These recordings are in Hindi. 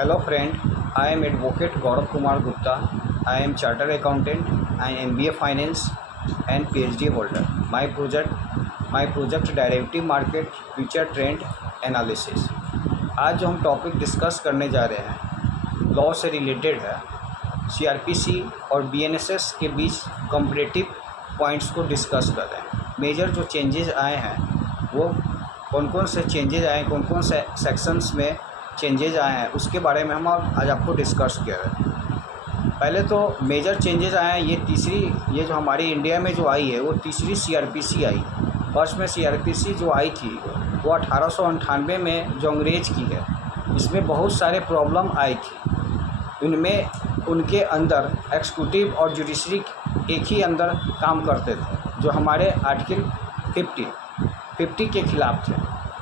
Hello friend, I am Advocate Gaurav Kumar Gupta. I am Chartered Accountant and MBA Finance and PhD holder. My project Derivative Market Future Trend Analysis. आज जो हम टॉपिक डिस्कस करने जा रहे हैं लॉ से रिलेटेड है। सीआरपीसी और बीएनएसएस के बीच कंपैरेटिव पॉइंट्स को डिस्कस कर रहे हैं। मेजर जो चेंजेस आए हैं वो कौन कौन से चेंजेस आए, कौन कौन से सेक्शंस में चेंजेस आए हैं, उसके बारे में हम आज आपको डिस्कस किया है। पहले तो मेजर चेंजेस आए हैं, ये जो हमारी इंडिया में जो आई है वो तीसरी सीआरपीसी आई। फर्स्ट में सीआरपीसी जो आई थी वो 1898 में जो अंग्रेज की है, इसमें बहुत सारे प्रॉब्लम आई थी। इनमें उनके अंदर एक्सिक्यूटिव और जुडिशरी एक ही अंदर काम करते थे, जो हमारे आर्टिकल 50 के खिलाफ थे।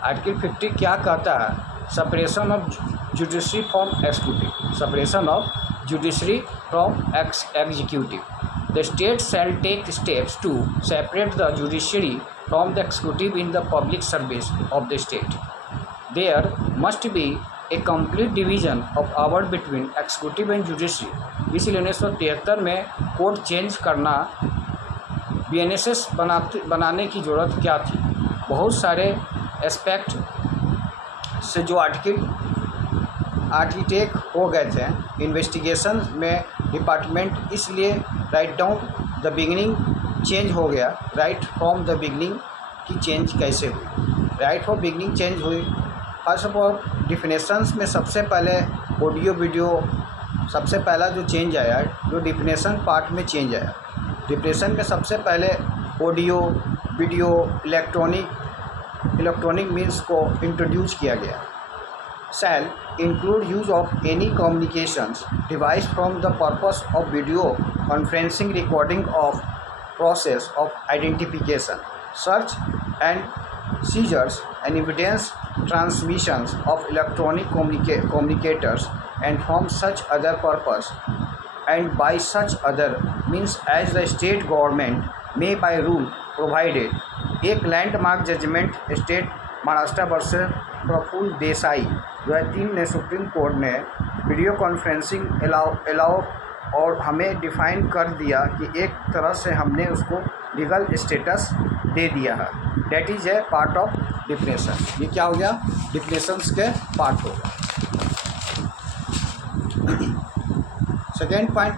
आर्टिकल 50 क्या कहता है? Separation of judiciary from executive. Separation of judiciary from executive. The state shall take steps to separate the judiciary from the executive in the public service of the state. There must be a complete division of power between executive and judiciary. इसलिए 1973 में कोड चेंज करना, बीएनएसएस बनाने की ज़रूरत क्या थी? बहुत सारे एस्पेक्ट से जो आर्किटेक्ट हो गए थे इन्वेस्टिगेशन में डिपार्टमेंट, इसलिए write down the beginning change हो गया। राइट फ्रॉम द बिगनिंग की चेंज कैसे हुई? राइट फ्रॉम बिगनिंग चेंज हुई। फर्स्ट ऑफ ऑल डिफिनेशंस में सबसे पहले ऑडियो वीडियो, सबसे पहला जो चेंज आया, जो डिफिनेशन पार्ट में चेंज आया। डिफिनेशन में सबसे पहले ऑडियो वीडियो इलेक्ट्रॉनिक मीन्स को इंट्रोड्यूस किया गया। Shall include use of any communications device from the purpose of video conferencing, recording of process of identification, search and seizures and evidence transmissions of electronic communicators and from such other purpose and by such other means as the state government may by rule provided। एक landmark judgement state Maharashtra versus Praful Desai 2003 ने सुप्रीम कोर्ट ने वीडियो कॉन्फ्रेंसिंग अलाउ और हमें डिफ़ाइन कर दिया कि एक तरह से हमने उसको लीगल स्टेटस दे दिया है। That is a part of definition. ये क्या हो गया? डिफिनेशंस के पार्ट हो गया। सेकेंड पॉइंट,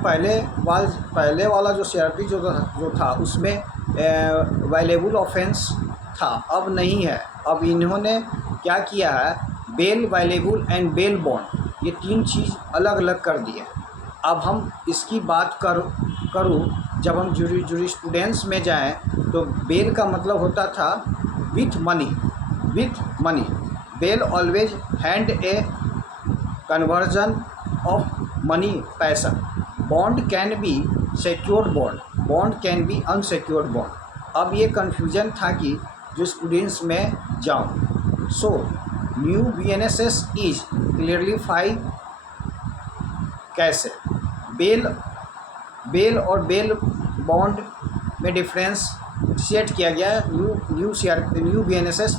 पहले वाला जो सीआरपी जो था उसमें वायलेबल ऑफेंस था, अब नहीं है। अब इन्होंने क्या किया है? बेल वायलेबल एंड बेल बॉन्ड, ये तीन चीज़ अलग अलग कर दिए। अब हम इसकी बात करूँ, जब हम जूरिस्प्रूडेंस में जाएं तो बेल का मतलब होता था with money. Bail always hand a conversion of money, पैसा। Bond can be secured bond can be unsecured bond. अब ये कन्फ्यूजन था कि जो स्टूडेंट्स में जाऊँ। So new BNSS is clearly file कैसे? बेल और बेल बॉन्ड में डिफरेंस सेट किया गया। न्यू बीएनएसएस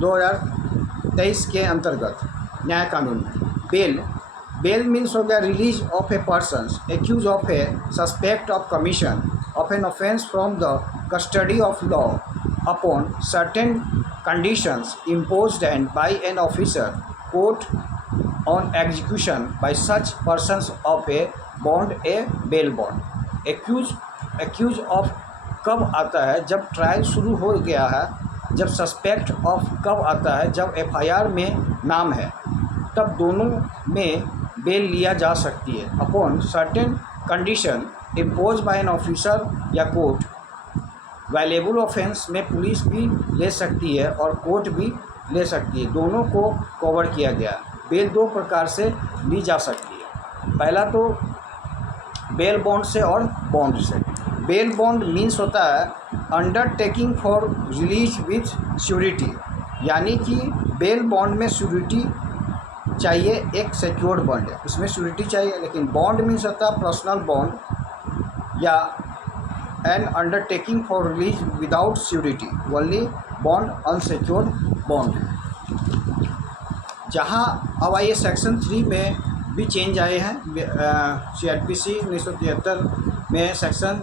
2023 के अंतर्गत न्याय कानून में बेल मीन्स हो गया release of a person accuse of a suspect of commission of an offence from the custody of law upon certain conditions imposed and by an officer court on execution by such persons of a bond, a bail bond। Accuse of कब आता है? जब ट्रायल शुरू हो गया है। जब सस्पेक्ट ऑफ कब आता है? जब एफआईआर में नाम है, तब दोनों में बेल लिया जा सकती है upon certain condition impose by an officer या कोर्ट। वायलेबल ऑफेंस में पुलिस भी ले सकती है और कोर्ट भी ले सकती है, दोनों को कवर किया गया। बेल दो प्रकार से ली जा सकती है। पहला तो बेल बॉन्ड से और बॉन्ड से। बेल बॉन्ड मीन्स होता है undertaking for release with surety, यानी कि बेल बॉन्ड में श्योरिटी चाहिए, एक सिक्योर्ड बॉन्ड है उसमें श्योरिटी चाहिए। लेकिन बॉन्ड मीन्स होता है पर्सनल बॉन्ड या N undertaking for release without surety, only bond unsecured bond. जहाँ अब आइए सेक्शन 3 में भी चेंज आए हैं। CRPC 1973 में सेक्शन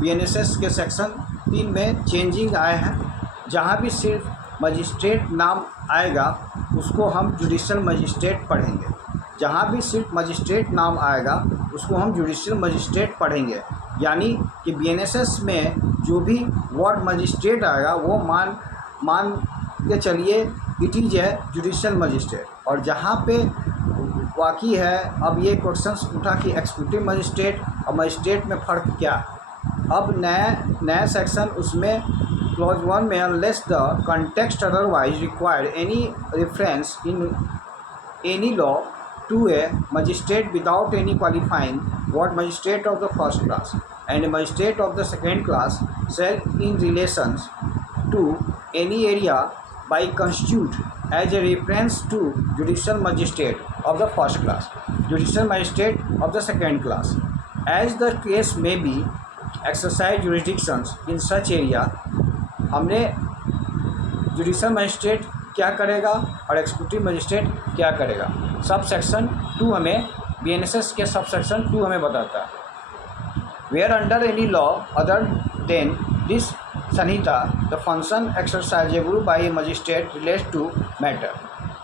BNSS के सेक्शन 3 में चेंजिंग आए हैं। जहाँ भी सिर्फ मजिस्ट्रेट नाम आएगा उसको हम जुडिशल मजिस्ट्रेट पढ़ेंगे। जहाँ भी सिर्फ मजिस्ट्रेट नाम आएगा उसको हम जुडिशल मजिस्ट्रेट पढ़ेंगे। यानी कि BNSS में जो भी वर्ड मजिस्ट्रेट आएगा वो मान के चलिए it is a judicial magistrate. और जहाँ पे वाकई है, अब ये क्वेश्चंस उठा कि एक्जीक्यूटिव मजिस्ट्रेट और मजिस्ट्रेट में फ़र्क क्या। अब नया सेक्शन उसमें क्लॉज 1 में unless the context otherwise required any reference in any law to a magistrate without any qualifying word magistrate of the first class and a magistrate of the second class shall in relations to any area by constitute as a reference to judicial magistrate of the first class, judicial magistrate of the second class, as the case may be exercise jurisdictions in such area। हमने जुडिशल मजिस्ट्रेट क्या करेगा और एक्जीक्यूटिव मजिस्ट्रेट क्या करेगा। सब सेक्शन 2 हमें BNSS के सब सेक्शन 2 हमें बताता है। Where under any law other than this Sanhita the function exercisable by a magistrate relates to matter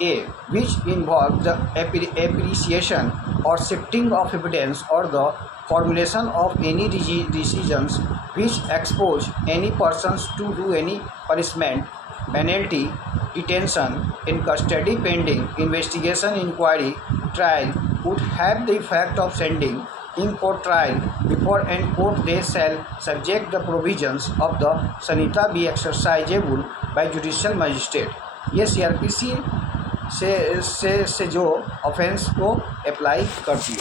a which involve the appreciation और शिफ्टिंग ऑफ एविडेंस और the formulation of any decisions which expose any persons to do any punishment, penalty, detention, in custody pending investigation, inquiry, trial would have the effect of sending in court trial before and court they shall subject the provisions of the sanhita be exercisable by judicial magistrate। ये CRPC से जो ऑफेंस को अप्लाई करती है,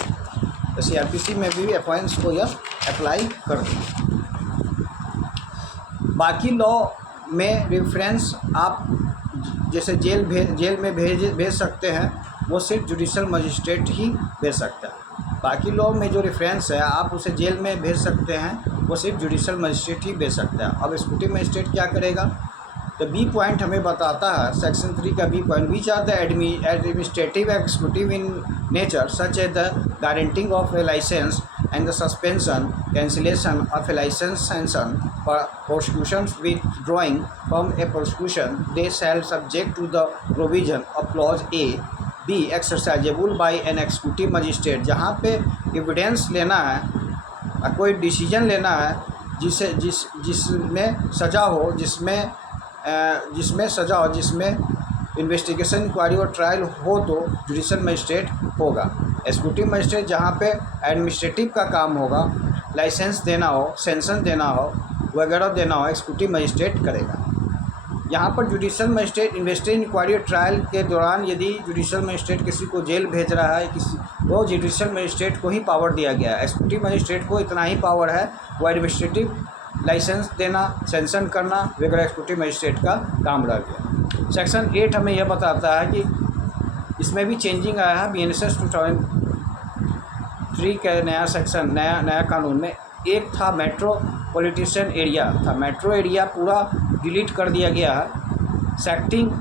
तो CRPC में भी ऑफेंस को यह अप्लाई करती है। बाकी लॉ में रेफरेंस आप जैसे जेल में भेज सकते हैं, वो सिर्फ जुडिशल मजिस्ट्रेट ही भेज सकता है। बाकी लॉ में जो रेफरेंस है आप उसे जेल में भेज सकते हैं, वो सिर्फ जुडिशल मजिस्ट्रेट ही भेज सकता है। अब एक्जीक्यूटिव मजिस्ट्रेट क्या करेगा, तो बी पॉइंट हमें बताता है सेक्शन 3 का B point, which are the administrative executive in nature such as the granting of a licence and the suspension, cancellation of a license sanction for prosecutions withdrawing from a prosecution, they shall subject to the provision of clause A be exercisable by an executive magistrate। जहाँ पे एविडेंस लेना है, कोई डिसीजन लेना है जिसमें सज़ा हो, जिसमें इन्वेस्टिगेशन, इंक्वायरी और ट्रायल हो तो जुडिशल मजिस्ट्रेट होगा। एक्जीक्यूटिव मजिस्ट्रेट जहाँ पे एडमिनिस्ट्रेटिव का काम होगा, लाइसेंस देना हो, सेंशन देना हो, वगैरह देना हो, एक्जीक्यूटिव मजिस्ट्रेट करेगा। यहाँ पर जुडिशल मजिस्ट्रेट इन्वेस्टिगेशन, इंक्वायरी और ट्रायल के दौरान यदि जुडिशल मजिस्ट्रेट किसी को जेल भेज रहा है, वो जुडिशल मजिस्ट्रेट को ही पावर दिया गया है। एक्जीक्यूटिव मजिस्ट्रेट को इतना ही पावर है, वो एडमिनिस्ट्रेटिव लाइसेंस देना, सेंशन करना वगैरह एक्जीक्यूटिव मजिस्ट्रेट का काम रह गया। सेक्शन 8 हमें यह बताता है कि इसमें भी चेंजिंग आया है। BNSS 2003 के नया सेक्शन, नया कानून में एक था मेट्रोपॉलिटन एरिया था। मेट्रो एरिया पूरा डिलीट कर दिया गया है। सेक्टिंग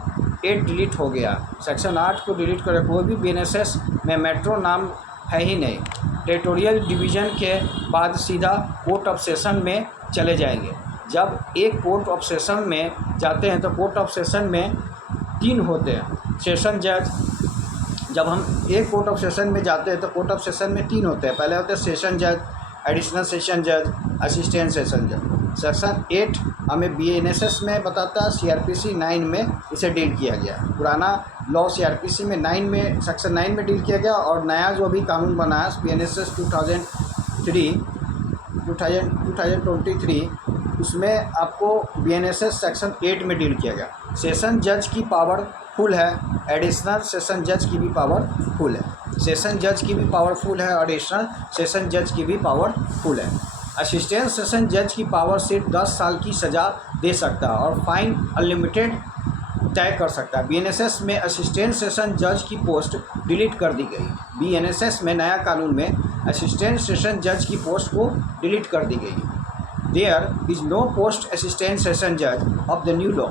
8 डिलीट हो गया, सेक्शन 8 को डिलीट कर, कोई भी BNSS में मेट्रो नाम है ही नहीं। टेरिटोरियल डिवीज़न के बाद सीधा कोर्ट ऑफ सेशन में चले जाएंगे। जब एक कोर्ट ऑफ सेशन में जाते हैं तो कोर्ट ऑफ सेशन में 3 होते हैं सेशन जज। जब हम एक कोर्ट ऑफ सेशन में जाते हैं तो कोर्ट ऑफ सेशन में 3 होते हैं। पहले होते हैं सेशन जज, एडिशनल सेशन जज, असिस्टेंट सेशन जज। सेक्शन 8 हमें BNSS में बताता है, CRPC 9 में इसे डील किया गया। पुराना लॉ CRPC में 9 में, सेक्शन 9 में डील किया गया, और नया जो अभी कानून बना है BNSS 2023 उसमें आपको BNSS सेक्शन 8 में डील किया गया। सेशन जज की पावर फुल है, एडिशनल सेशन जज की भी पावर फुल है। सेशन जज की भी पावरफुल है, एडिशनल सेशन जज की भी पावरफुल है। असिस्टेंट सेशन जज की पावर सिर्फ 10 साल की सज़ा दे सकता है और फाइन अनलिमिटेड तय कर सकता है। BNSS में असिस्टेंट सेशन जज की पोस्ट डिलीट कर दी गई। BNSS में नया कानून में असिस्टेंट सेशन जज की पोस्ट को डिलीट कर दी गई। There is no post assistant session जज of the new law.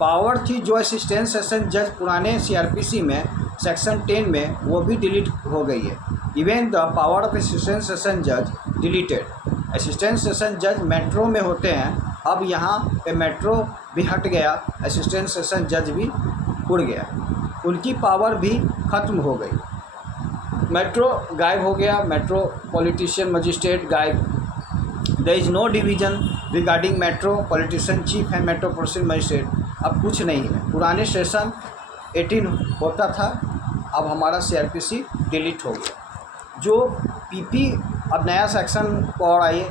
Power थी जो असिस्टेंट सेशन जज पुराने CRPC में सेक्शन 10 में वो भी डिलीट हो गई है। Even the power of assistant session जज डिलीटेड। असिस्टेंट सेशन जज मेट्रो में होते हैं, अब यहाँ पे मेट्रो भी हट गया, असिस्टेंट सेशन जज भी उड़ गया, उनकी पावर भी ख़त्म हो गई। मेट्रो गायब हो गया, मेट्रो पॉलिटिशियन मजिस्ट्रेट गायब। There is no division regarding metro politician chief है मेट्रोपोलिटन मजिस्ट्रेट, अब कुछ नहीं है। पुराने सेशन 18 होता था, अब हमारा CRPC डिलीट हो गया। जो PP, अब नया सेक्शन को और आइए,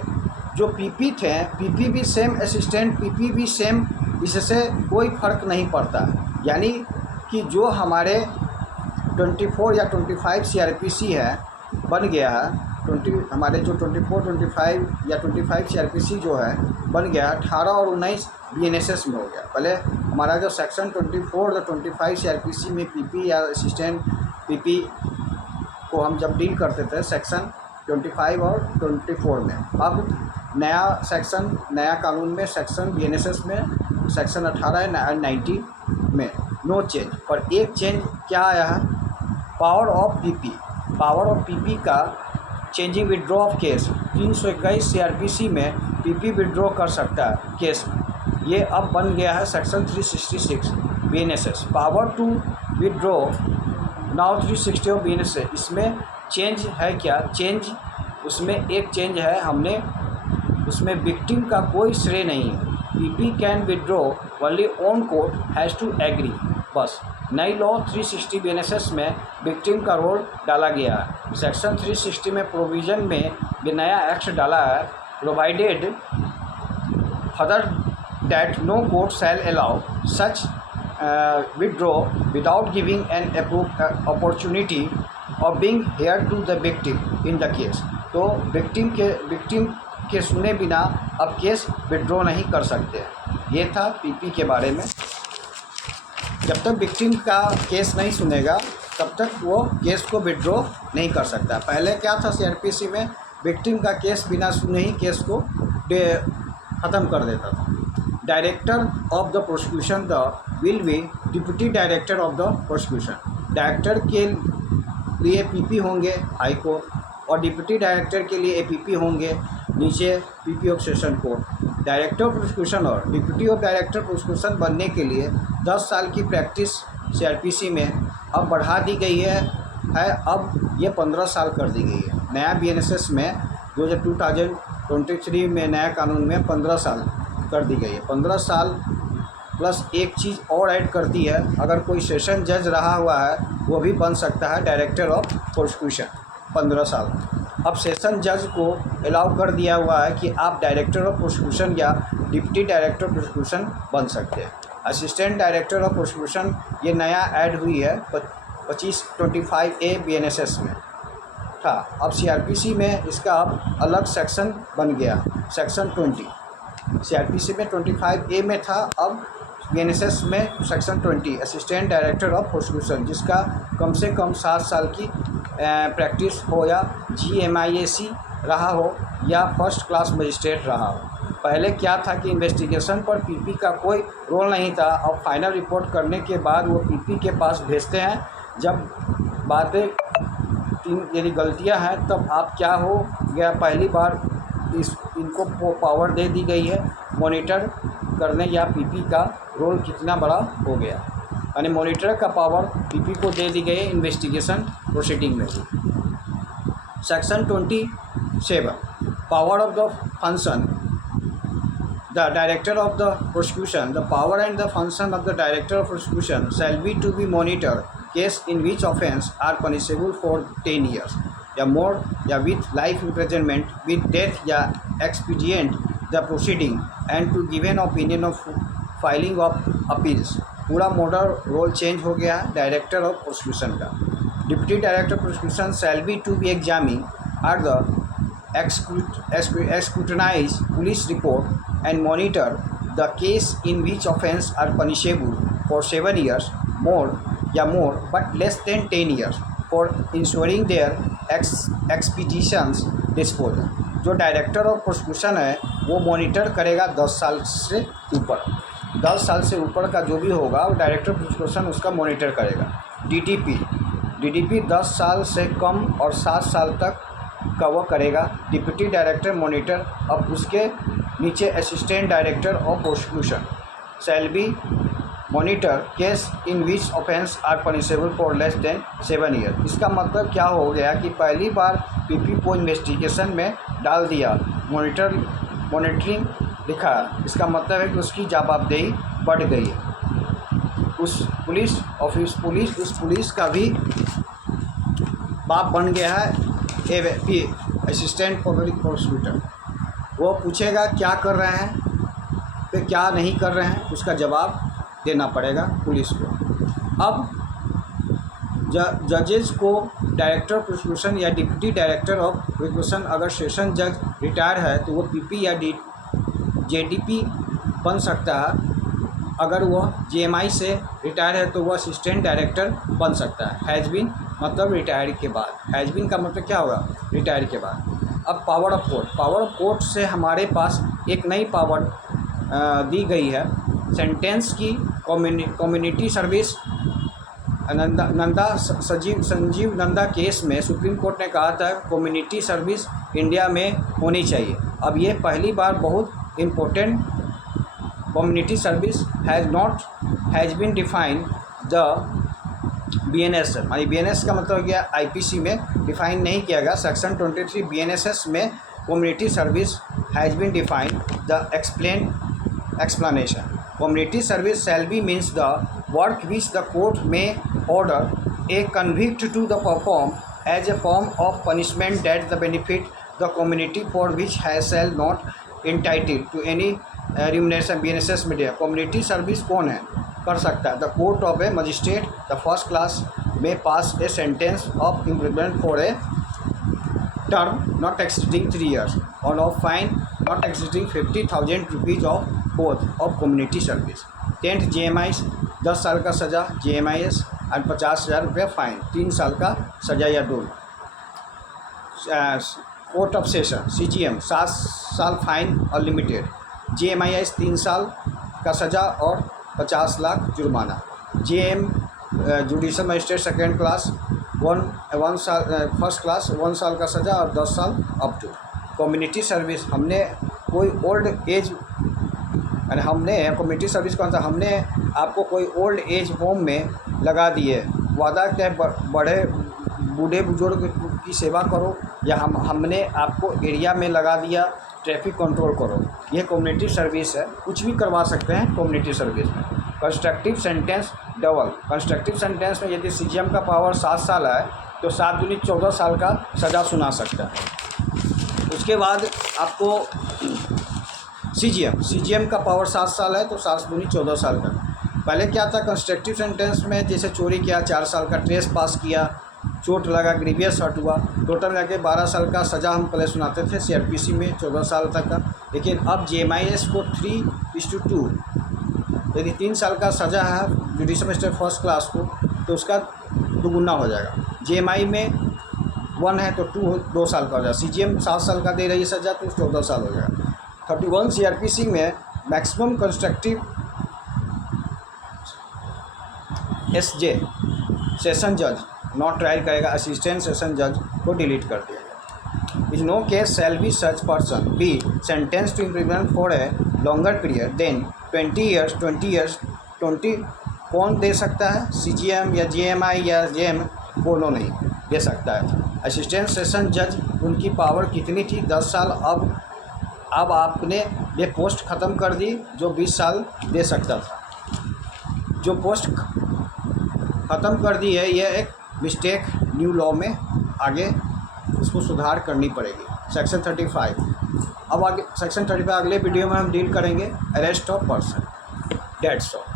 जो PP थे, PP भी सेम असिस्टेंट, PP भी सेम, इससे कोई फ़र्क नहीं पड़ता। यानी कि जो हमारे 24 या 25 CRPC है बन गया है, हमारे जो 24, 25 या 25 CRPC जो है बन गया, 18 और 19 BNSS में हो गया। पहले हमारा जो सेक्शन 24 या 25 CRPC में PP या असिस्टेंट PP को हम जब डील करते थे सेक्शन 25 और 24 में, अब नया सेक्शन, नया कानून में सेक्शन BNSS में सेक्शन 18 या 90 में नो चेंज। पर एक चेंज क्या आया है, power of PP, power of PP का changing withdraw of case 321 CRPC में PP विड्रॉ कर सकता है केस में, ये अब बन गया है section 366 BNSS। Power to withdraw now 360 of BNSS। इसमें चेंज है क्या, चेंज उसमें एक चेंज है, हमने उसमें विक्टिम का कोई श्रेय नहीं है। PP can withdraw only on court has to agree, बस। नई लॉ 360 BNSS में विक्टिम का रोल डाला गया है। सेक्शन 360 में प्रोविज़न में भी नया एक्ट डाला है, provided further that no court shall allow such withdraw without giving an opportunity of being hear to the victim in the case. तो विक्टिम के सुने बिना अब केस विड्रॉ नहीं कर सकते। ये था PP के बारे में। जब तक विक्टिम का केस नहीं सुनेगा तब तक वो केस को विड्रॉ नहीं कर सकता। पहले क्या था, CRPC में विक्टिम का केस बिना सुने ही केस को ख़त्म कर देता था। Director of the prosecution the will be deputy director of the prosecution. Director के लिए PP होंगे हाई कोर्ट, और डिप्टी डायरेक्टर के लिए APP होंगे नीचे PP of session court. Director of prosecution और डिप्टी ऑफ डायरेक्टर प्रोसिक्यूशन बनने के लिए 10 साल की प्रैक्टिस CRPC में अब बढ़ा दी गई है, अब ये 15 साल कर दी गई है। नया BNSS में 2023 में नया कानून में 15 साल कर दी गई है। 15 साल प्लस एक चीज़ और ऐड कर दी है, अगर कोई सेशन जज रहा हुआ है वो भी बन सकता है डायरेक्टर ऑफ प्रोसिक्यूशन, 15 साल। अब सेशन जज को अलाउ कर दिया हुआ है कि आप डायरेक्टर ऑफ प्रोसिक्यूशन या डिप्टी डायरेक्टर ऑफ प्रोसिक्यूशन बन सकते हैं। असिस्टेंट डायरेक्टर ऑफ प्रोसिक्यूशन ये नया ऐड हुई है 25A BNSS में था। अब CRPC में इसका अब अलग सेक्शन बन गया, सेक्शन 20। CRPC में 25A में था, अब BNSS में section 20 assistant director of prosecution, जिसका कम से कम 7 साल की प्रैक्टिस हो, या GMIAC रहा हो, या फर्स्ट क्लास मजिस्ट्रेट रहा हो। पहले क्या था कि इन्वेस्टिगेशन पर PP का कोई रोल नहीं था, और फाइनल रिपोर्ट करने के बाद वो PP के पास भेजते हैं। जब बातें यदि गलतियां हैं तब आप क्या हो गया, पहली बार इनको पावर दे दी गई है मॉनिटर करने, या PP का रोल कितना बड़ा हो गया, यानी मॉनिटर का पावर PP को दे दी गई है इन्वेस्टिगेशन प्रोसीडिंग में भी। Section 27 power of the function the director of the prosecution. The power and the function of the director of prosecution shall be to be monitor case in which offence are punishable for 10 years या मोर, या with life imprisonment, with death या expedient the proceeding, and to give an opinion of filing of appeals. पूरा मॉडल रोल चेंज हो गया डायरेक्टर ऑफ प्रोसिक्यूशन का। Deputy director of prosecution shall be to be examine or the scrutinize police report and monitor the case in which offence are punishable for 7 years more but less than 10 years for ensuring their expeditions disposal। जो डायरेक्टर ऑफ प्रोसिक्यूशन है वो मॉनिटर करेगा 10 साल से ऊपर, 10 साल से ऊपर का जो भी होगा वो डायरेक्टर ऑफ प्रोसिक्यूशन उसका मॉनिटर करेगा। DTP डीडीपी 10 साल से कम और 7 साल तक कवर करेगा। डिप्टी डायरेक्टर मॉनिटर, अब उसके नीचे assistant director of prosecution shall be monitor case in which offence are punishable for less than 7 year. इसका मतलब क्या हो गया कि पहली बार पीपी को इन्वेस्टिगेशन में डाल दिया, मॉनिटरिंग लिखा। इसका मतलब है कि उसकी जवाबदेही बढ़ गई है। उस पुलिस का भी बाप बन गया है असिस्टेंट पब्लिक प्रोसिक्यूटर। वो पूछेगा क्या कर रहे हैं फिर क्या नहीं कर रहे हैं, उसका जवाब देना पड़ेगा पुलिस को। अब जजेस को डायरेक्टर प्रोसिक्यूशन या डिप्टी डायरेक्टर ऑफ प्रोसिक्यूशन, अगर सेशन जज रिटायर है तो वो पीपी या जेडीपी बन सकता है। अगर वह जेएमआई से रिटायर है तो वह असिस्टेंट डायरेक्टर बन सकता है। हैज़ बीन मतलब रिटायर के बाद। हैज़ बीन का मतलब क्या होगा, रिटायर के बाद। अब पावर ऑफ कोर्ट से हमारे पास एक नई पावर दी गई है। सेंटेंस की community service Sanjeev Nanda case में सुप्रीम कोर्ट ने कहा था कम्युनिटी सर्विस इंडिया में होनी चाहिए। अब ये पहली बार बहुत important community service has been defined the BNS। यानी BNS का मतलब क्या, IPC में डिफाइन नहीं किया गया। सेक्शन 23 BNSS में community service has been defined the explanation. Community service shall be means the work which the court may order a convict to the perform as a form of punishment that the benefit the community for which shall not entitled to any remuneration। BNSS में दिया। community service कौन है कर सकता है, the court of a magistrate the first class may pass a sentence of imprisonment for a term not exceeding 3 years or of fine not exceeding 50,000 rupees of both of community service। 10th JMIS 10 साल का सज़ा JMIS और 50,000 रुपये फाइन, 3 साल का सज़ा या दो। कोर्ट ऑफ सेशन CGM 7 साल फाइन और लिमिटेड। JMIS 3 साल का सज़ा और 50 लाख जुर्माना। JM judicial magistrate second class 1 साल, फर्स्ट क्लास 1 साल का सज़ा और 10 साल अप टू। कम्युनिटी सर्विस हमने कोई ओल्ड एज यानी हमने कम्युनिटी सर्विस कौन सा, हमने आपको कोई ओल्ड एज होम में लगा दिए, वादा क्या बड़े बूढ़े बुजुर्ग की सेवा करो, या हमने आपको एरिया में लगा दिया ट्रैफिक कंट्रोल करो, ये कम्युनिटी सर्विस है। कुछ भी करवा सकते हैं कम्युनिटी सर्विस में। Constructive sentence double. Constructive sentence में यदि CGM का पावर 7 साल है तो 7 दूनी 14 साल का सज़ा सुना सकता है। उसके बाद आपको CGM का पावर 7 साल है तो 7 दूनी 14 साल का। पहले क्या था कंस्ट्रक्टिव सेंटेंस में, जैसे चोरी किया 4 साल का, ट्रेस पास किया, चोट लगा, ग्रीवियस हर्ट हुआ, टोटल मिला के 12 साल का सज़ा हम पहले सुनाते थे। CRPC में 14 साल तक का। लेकिन अब JMIS को 3:2, यदि 3 साल का सज़ा है जुडिशल मजिस्ट्रेट फर्स्ट क्लास को तो उसका दुगुना हो जाएगा। JMI में 1 है तो 2 साल का हो जाएगा। CGM 7 साल का दे रही है सज़ा तो 14 साल हो जाएगा। 31 CRPC में मैक्सिमम कंस्ट्रक्टिव SJ सेशन जज नॉट ट्रायल करेगा, असिस्टेंट सेशन जज को डिलीट कर दिया गया। Is no case shall be such person be sentence to imprisonment for a longer period than 20 years. 20 कौन दे सकता है, CGM या JMI या JM दोनों नहीं दे सकता है। असिस्टेंट सेशन जज उनकी पावर कितनी थी, 10 साल। अब आपने ये पोस्ट ख़त्म कर दी जो 20 साल दे सकता था। जो पोस्ट ख़त्म कर दी है ये एक मिस्टेक न्यू लॉ में, आगे इसको सुधार करनी पड़ेगी। सेक्शन 35। अब आगे सेक्शन 35 अगले वीडियो में हम डील करेंगे arrest of person. That's all.